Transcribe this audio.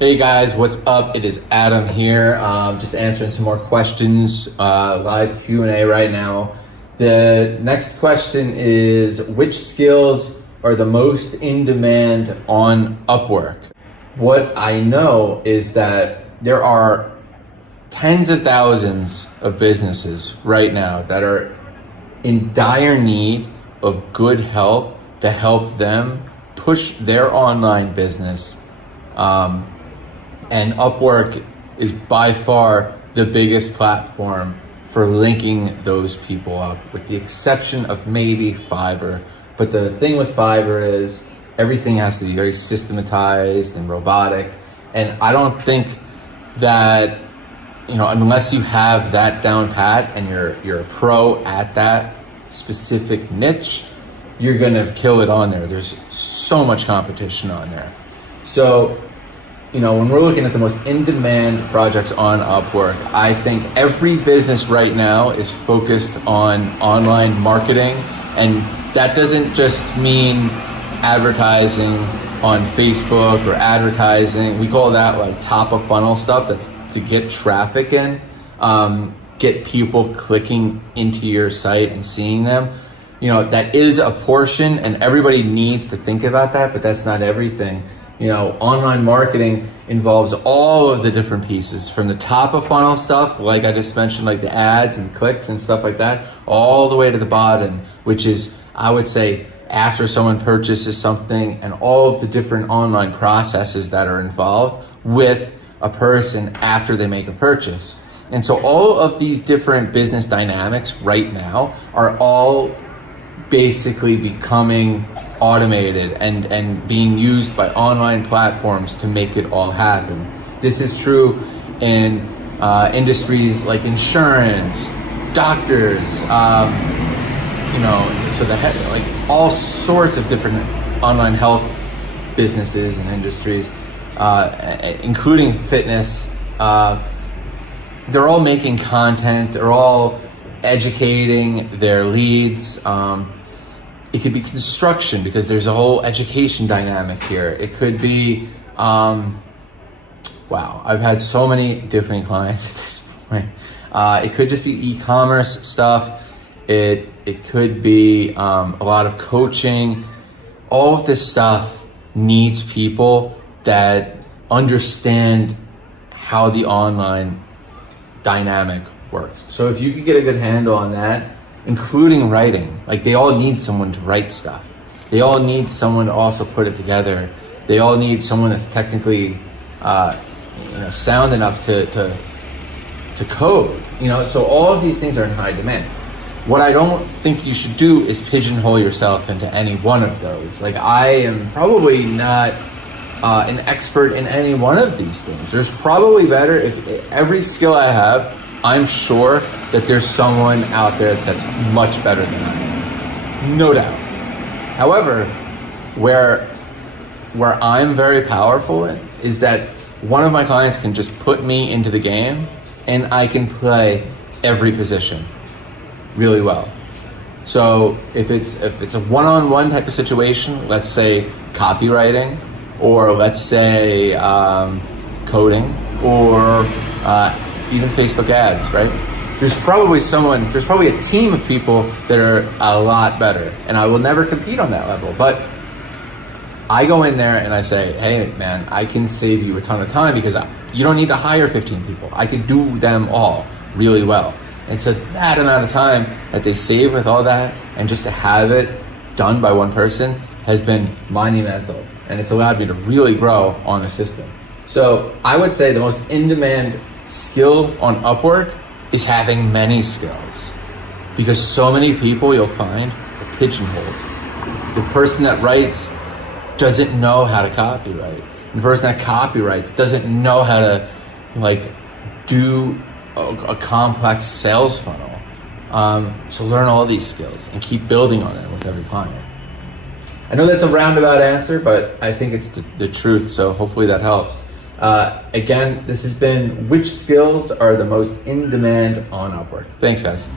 Hey guys, what's up? It is Adam here, just answering some more questions, live Q&A right now. The next question is, which skills are the most in demand on Upwork? What I know is that there are tens of thousands of businesses right now that are in dire need of good help to help them push their online business. And Upwork is by far the biggest platform for linking those people up, with the exception of maybe Fiverr. But the thing with Fiverr is everything has to be very systematized and robotic. And I don't think that, unless you have that down pat and you're a pro at that specific niche, you're gonna kill it on there. There's so much competition on there. So, when we're looking at the most in-demand projects on Upwork, I think every business right now is focused on online marketing. And that doesn't just mean advertising on Facebook or advertising. We call that like top of funnel stuff. That's to get traffic in, get people clicking into your site and seeing them. That is a portion, and everybody needs to think about that, but that's not everything. Online marketing involves all of the different pieces, from the top of funnel stuff, like I just mentioned, like the ads and clicks and stuff like that, all the way to the bottom, which is, I would say, after someone purchases something and all of the different online processes that are involved with a person after they make a purchase. And so all of these different business dynamics right now are all basically becoming automated and being used by online platforms to make it all happen. This is true in industries like insurance, doctors, like all sorts of different online health businesses and industries, including fitness. They're all making content, they're all educating their leads. It could be construction, because there's a whole education dynamic here. It could be, wow, I've had so many different clients at this point. It could just be e-commerce stuff. It could be a lot of coaching. All of this stuff needs people that understand how the online dynamic works. So if you could get a good handle on that, including writing, like they all need someone to write stuff. They all need someone to also put it together. They all need someone that's technically, sound enough to code. So all of these things are in high demand. What I don't think you should do is pigeonhole yourself into any one of those. Like, I am probably not an expert in any one of these things. There's probably better, if every skill I have, I'm sure that there's someone out there that's much better than I am, no doubt. However, where I'm very powerful in is that one of my clients can just put me into the game and I can play every position really well. So if it's a one-on-one type of situation, let's say copywriting, or let's say coding, or even Facebook ads, right? There's probably a team of people that are a lot better, and I will never compete on that level. But I go in there and I say, hey man, I can save you a ton of time, because you don't need to hire 15 people. I could do them all really well. And so that amount of time that they save with all that, and just to have it done by one person, has been monumental. And it's allowed me to really grow on the system. So I would say the most in-demand skill on Upwork is having many skills, because so many people you'll find are pigeonholed. The person that writes doesn't know how to copyright. And the person that copyrights doesn't know how to do a complex sales funnel. So learn all these skills and keep building on it with every client. I know that's a roundabout answer, but I think it's the truth, so hopefully that helps. Again, this has been which skills are the most in demand on Upwork. Thanks, guys.